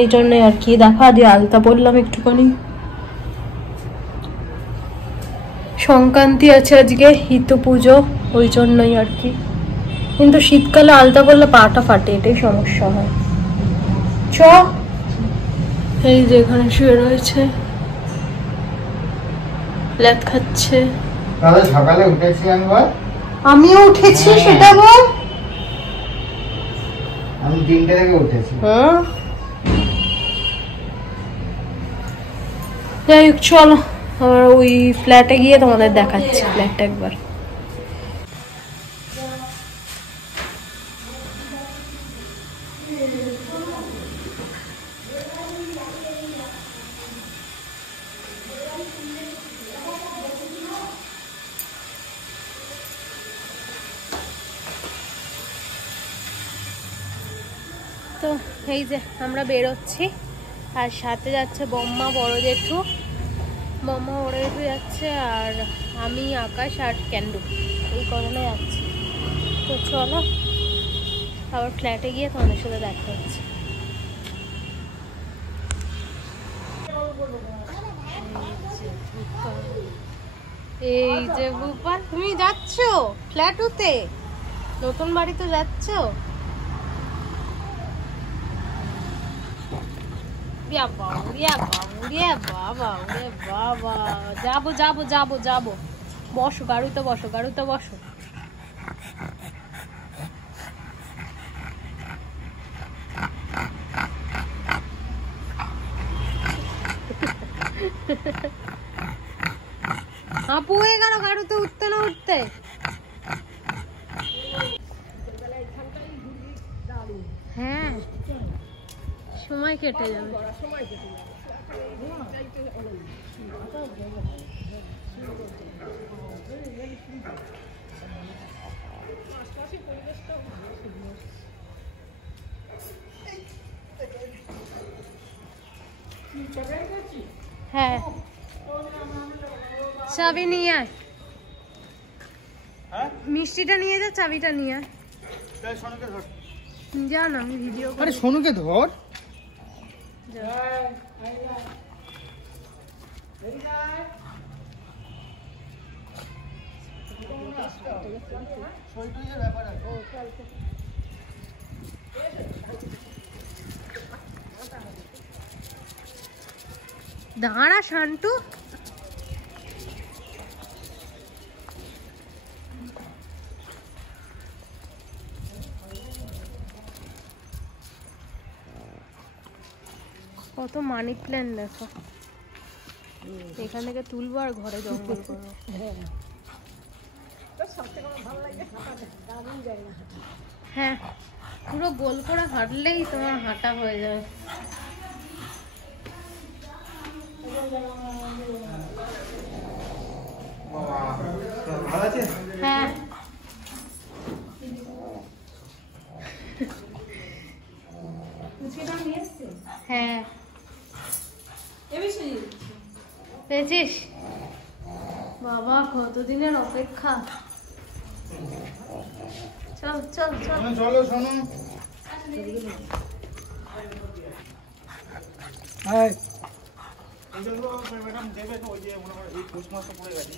এই জন্যই আর কি। দেখা দিয়ে আলতা পরলাম একটুখানি। সংক্রান্তি আছে আজকে, হিতু পুজো, ওই জন্যই আর কি। কিন্তু শীতকালে আলতা পরলে পাটা ফাটে, এটাই সমস্যা হয়। চ এই যে এখানে শুয়ে রয়েছে, ল্যাদ খাচ্ছে। সকালে উঠেছি আমিও উঠেছি, সেটা বল। আমি 3টে থেকে উঠেছি। হ্যাঁ, যাই হোক চলো, ওই ফ্ল্যাটে গিয়ে তোমাদের দেখাচ্ছি ফ্ল্যাটটা একবার। তো এই যে আমরা বেরোচ্ছি, আর সাথে যাচ্ছে বম্মা, বড় জেঠু। বম্মা বড় জেঠু যাচ্ছে, আর আমি, আকাশ আর ক্যান্ডু, এই কজনে যাচ্ছি। তো চলো আবার ফ্ল্যাটে গিয়ে তোমাদের সাথে দেখা হচ্ছে। এই যে বুপা, তুমি যাচ্ছ ফ্ল্যাটুতে, নতুন বাড়িতে যাচ্ছ? যাবো যাবো যাবো যাবো, বসো গাড়িতে, বসো গাড়িতে বসো। আপু হয়ে গেল গাড়িতে উঠতে না উঠতে। হ্যাঁ, সময় কেটে যাবে। হ্যাঁ, চাবি নিয়ে আয়, মিষ্টিটা নিয়ে যা, চাবিটা নিয়ে আয়। যা না, আমি ভিডিও করি। আরে সোনুকে ধর। দাঁড়া শান্টু, কত মানি প্ল্যান দেখো, এখান থেকে তুলবো আর ঘরে জঙ্গল করবো। হ্যাঁ, পুরো গোল করে হাঁটলেই তোমার হাঁটা হয়ে যাবে। হ্যাঁ, হ্যাঁ পেয়েছিস? বাবা কতদিনের অপেক্ষা। চল চল চল, চলো শোনো। ম্যাডাম দেবে তো, ওই যে মনে হয় এই পৌষ মাসটা পড়ে গেছে,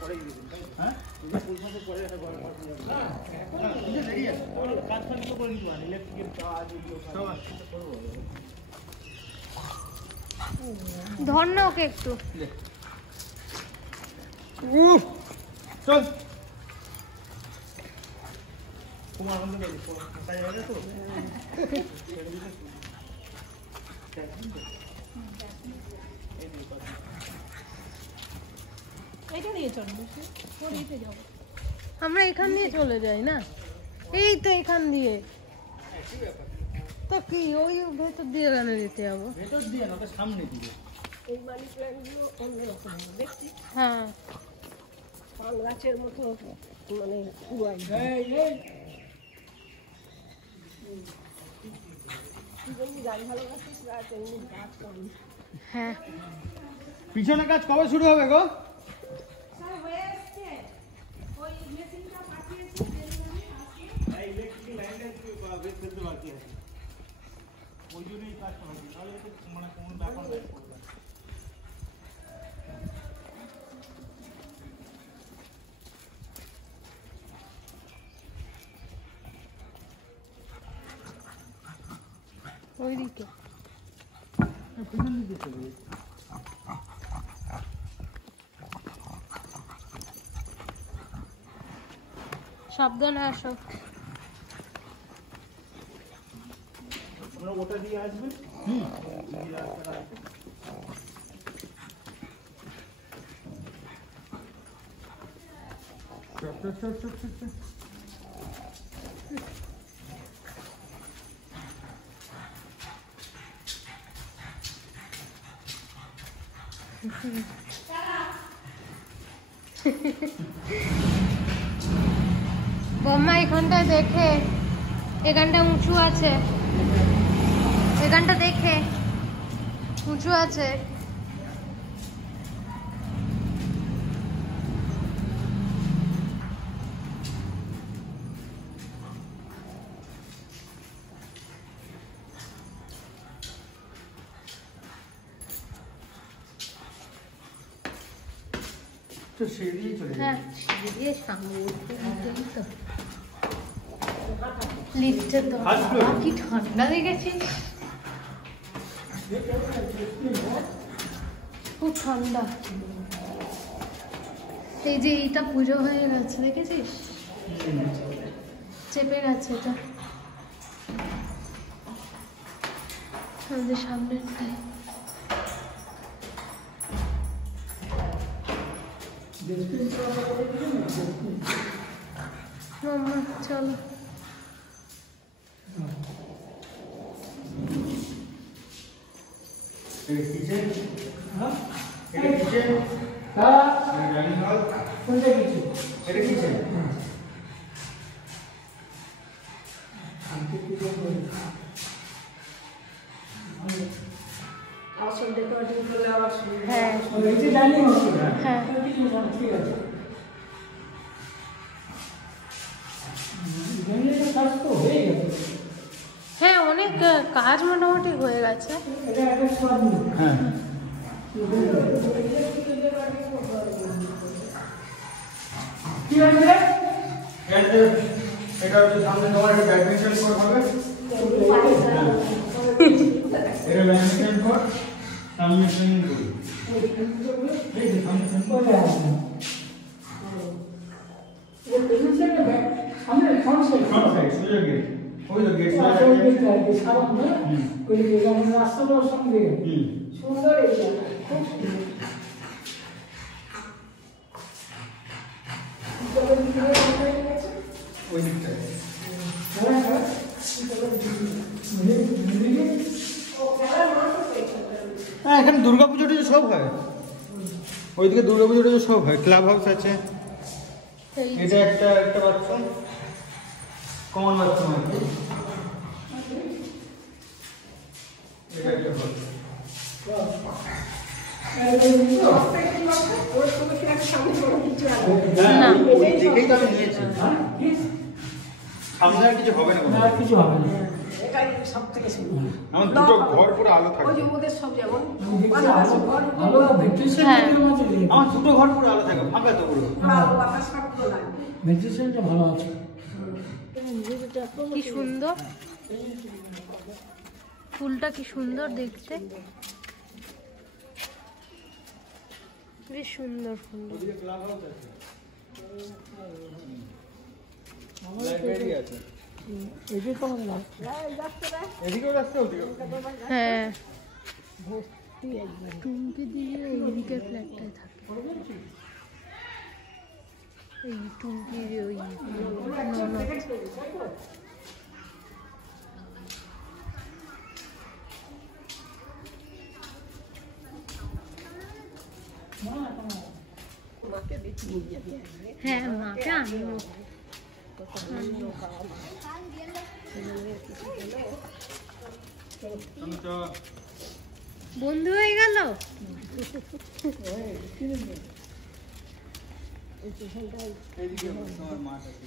পরে হ্যাঁ পৌষ মাসে পরে একটা কাজ ফাজ তো করে নিতে পারি, ইলেকট্রিকের কাজ করবো। ধর না ওকে একটু। চল খুব আনন্দ পেয়েছি, কাজ হয়ে গেছে তো। আমরা এখান দিয়ে চলে যাই না, এই তো এখান দিয়ে। তো কি ওই ভেতর দিয়ে কেন যেতে যাবো? ভেতর দিয়ে না, সামনে দিয়ে। এই মানি প্ল্যান্টগুলো অন্যরকম দেখছি, হ্যাঁ পান গাছের মতো, মানে গাছ ভালোবাসিস গাছ, এমনি গাছ কম। হ্যাঁ, পিছনে কাজ কবে শুরু হবে গো? ওই জন্যই কাজ করা হচ্ছে, তাহলে তো মানে কোনো ব্যাপার নাই। ওইদিকে সাবধানে আসো। আপনারা ওটা দিয়ে আসবেন। এই রাস্তাটা আছে। বম্মা এখানটায় দেখে, এখানটা উঁচু আছে, এখানটা দেখে উঁচু আছে। তো সেদিকেই চলে হ্যাঁ, দিয়ে সামনে উঠতে দিতেই তো। লিফটে তো কি ঠান্ডা লেগেছে, খুব ঠান্ডা। এই যে এইটা পুজো হয়ে গেছে, দেখেছিস চেপে গেছে এটা, আমাদের সামনেরটাই। মাম্মা চলো। হ্যাঁ হ্যাঁ, হ্যাঁ অনেক কাজ মোটামুটি হয়ে গেছে। হ্যাঁ এটা হচ্ছে সামনে তোমার একটা ব্যাডমিন্টন কোর্ট হবে। এটা ব্যাডমিন্টন কোর্ট, সামনে সুইমিং পুল। এই যে সামনে সুইমিং পুল আছে। ফ্রন্ট সাইড সোজা গেট, ওই তো গেট রাস্তাটার সঙ্গে সুন্দর এরিয়া, খুব ওই দিকটায়। হ্যাঁ এখানে দুর্গাপুজোটা সব হয়, ওইদিকে দুর্গাপুজোটা সব হয়। ক্লাব হাউস আছে, এটা একটা বাথরুম, কমন বাথরুম আছে, এটা একটা হল। না দেখেই তো আমি নিয়েছি, সামনে আর কিছু হবে না, কিছু হবে না। এটাই সব থেকে সুন্দর। আমার দুটো ঘর পুরো আলো ওই থাকবে, যে ওদের সব যেমন হ্যাঁ আমার দুটো ঘর পুরো আলো থাকবে, ফাঁকা তো পুরো। বাতাস সবগুলো লাগবে। ভেন্টিলেশনটা ভালো আছে। কি সুন্দর ফুলটা, কি সুন্দর দেখতে, বেশ সুন্দর সুন্দর। ওদিকে ক্লাব হাউস আছে, লাইব্রেরি আছে, এটাই তো আমাদের লাভ। এদিকেও রাস্তা ওদিকেও। হ্যাঁ টুমকি দিয়ে এইদিকের ফ্ল্যাটটায় থাকে, এই টুমকির ওই ননদ। হ্যাঁ মাকে আনবো। বন্ধু হয়ে গেল। এইদিকে তোমার মাঠ আছে,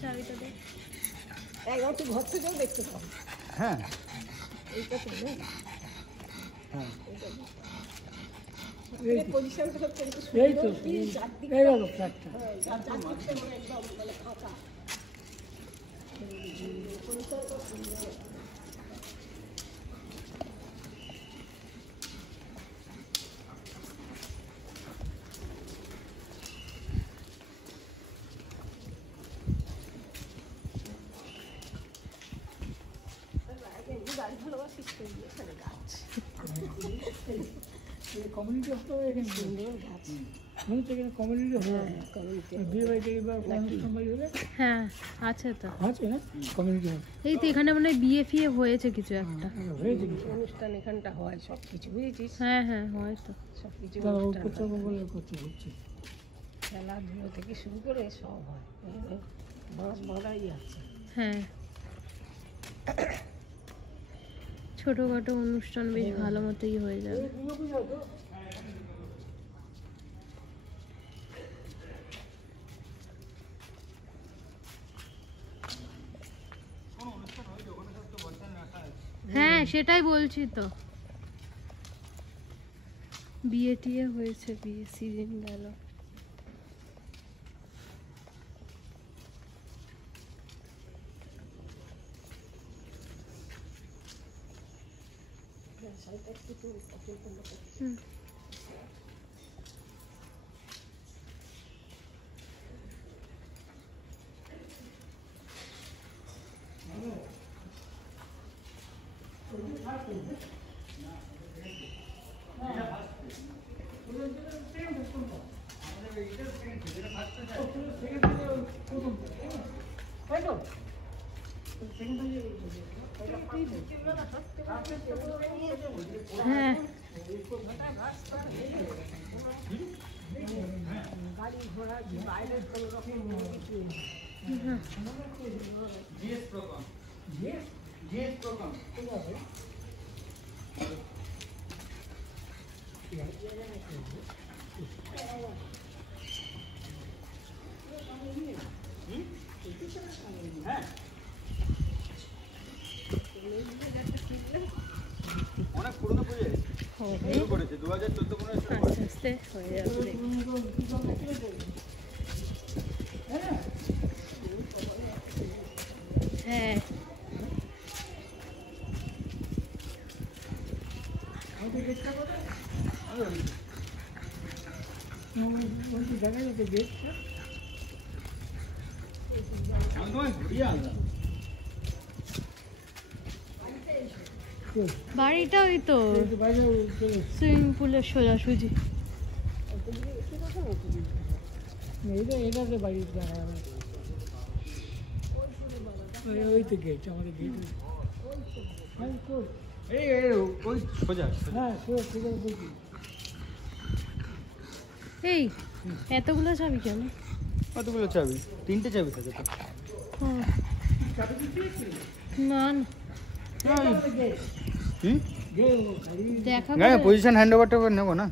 চাবিটা দে। একবার তুই ঘর থেকেও দেখতে পাবো। হ্যাঁ এইটা তো না, হ্যাঁ পজিশনটা হচ্ছে একটু এই তো এই হলো ফ্ল্যাটটা। চারদিকটা মানে একদম মানে ফাঁকা। গাছ ভালোবাসিস তো, এখানে গাছ কমিউনিটি হসপিটাল এখানে সুন্দর গাছ। মনে হচ্ছে এখানে কমিউনিটি হসপিটাল বিয়ে বাড়ি টেয়ে বা অনুষ্ঠান বাড়ি হলে হ্যাঁ আছে তো, আছে না কমিউনিটি এই তো এখানে মনে হয় বিয়ে ফিয়ে হয়েছে কিছু একটা। হয়েছে কিছু। অনুষ্ঠান এখানটা হয় সব কিছু, বুঝেছিস? হ্যাঁ হ্যাঁ হয়তো। সব কিছু তারা অনুষ্ঠান হয়। উৎসবগুলো করতে হচ্ছে। খেলাধুলো থেকে শুরু করে সব হয়, বাঁশ বাঁধাই আছে। হ্যাঁ ছোটখাটো অনুষ্ঠান বেশ ভালো মতোই হয়ে যাবে। হ্যাঁ সেটাই বলছি তো, বিয়ে টিয়ে হয়েছে, বিয়ে সিজন গেল। হুম। হ্যাঁ গাড়ি ঘোড়া বাইরের কোনো রকম কিছু জিএস প্রোগ্রাম জিএস প্রোগ্রাম ঠিক আছে। হ্যাঁ অনেক পুরনো পুজো করেছে 2014-15 আস্তে আস্তে হয়ে যাবে। হ্যাঁ দেখা যাচ্ছে গেটটা আমি তোমায় ঘুরিয়ে আনলাম। বাড়িটা ওই তো বাইরে সুইমিং পুলের সোজাসুজি। এটাতে বাড়ি দেখা যাবে। ওই তো গেট, আমাদের গেট। এই ওই সোজা হ্যাঁ সোজা বলছি। এই এতগুলো চাবি কেন? কতগুলো চাবি? 3টে চাবি থাকে তো। হ্যাঁ। না না হুম দেখা হ্যাঁ করে- পজিশন হ্যান্ড ওভারটা নেবো না।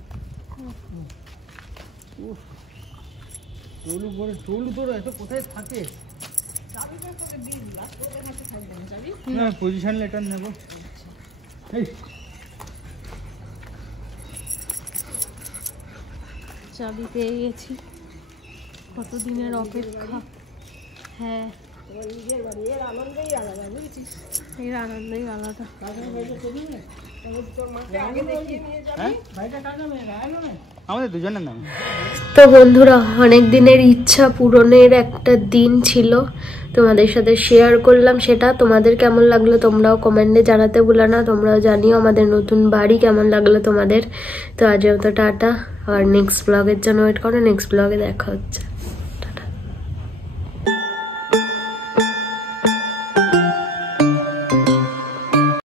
টুলু বলে টুলু তোর এত কোথায় থাকে? না পজিশন লেটার নেব। এই চাবি পেয়ে গেছি, কতদিনের অপেক্ষা। হ্যাঁ নিজের বাড়ি, এর আনন্দেই আলাদা, বুঝেছিস? এর আনন্দই আলাদা। তোর মাকে আগে দেখিয়ে নিয়ে যাবি। হ্যাঁ বাড়িটা কার নামে? রায়নের নামে? আমাদের দুজনের নাম। তো বন্ধুরা, অনেক দিনের ইচ্ছা পূরণের একটা দিন ছিল, তোমাদের সাথে শেয়ার করলাম সেটা। তোমাদের কেমন লাগলো তোমরাও কমেন্টে জানাতে ভুলো না। তোমরাও জানিও আমাদের নতুন বাড়ি কেমন লাগলো তোমাদের। তো আজ মতো টাটা, আর নেক্সট ব্লগের জন্য ওয়েট করো, নেক্সট ব্লগে দেখা হচ্ছে।